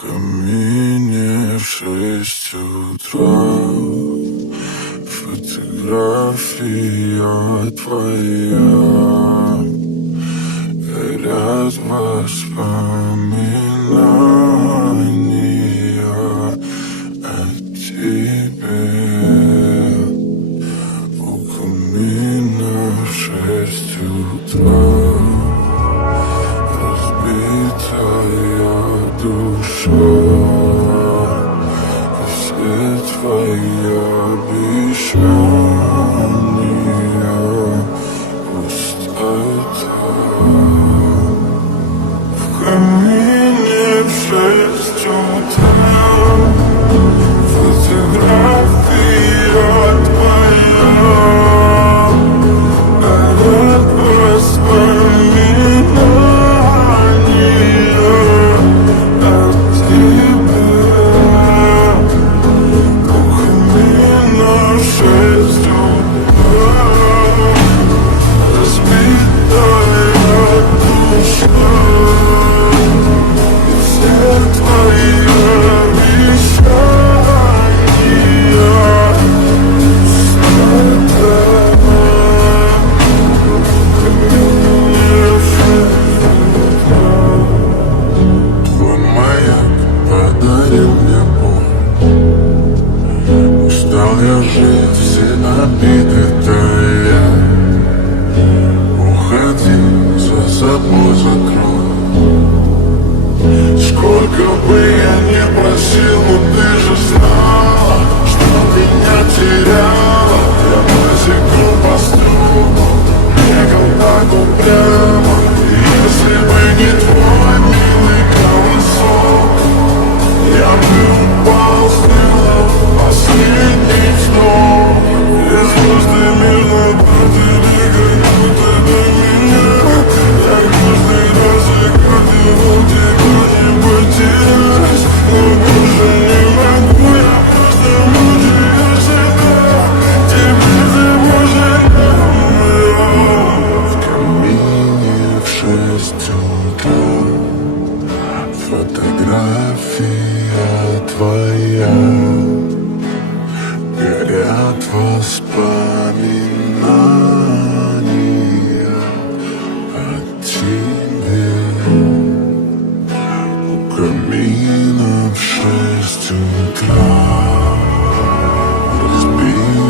камине в 6 утра фотография твоя, горят воспоминания о тебе. У камина в 6 утра разбитая душа, и все твои обещания пустота. В камине в 6 утра фотография твоя, горят воспоминания о тебе. У камина в 6 утра разбитая душа, и все твои обещания пустота. Твой маяк подарил мне боль. Устал я жить, все обиды тая. Уходи, за собой закрой. Сколько бы я ни просил, но ты же знала, что меня теряла. Я босиком по струнам бегал так упрямо. Если бы не твой милый колосок, я бы упал смело последний вздох. И звезды мирно падали, как будто до меня. Я каждый раз загадывал тебя не потерять, но больше не могу, я просто мучаю себя. Тебе заможет в камине в 6 утра фотография твоя, горят воспоминания о тебе. У камина в 6 утра разбитая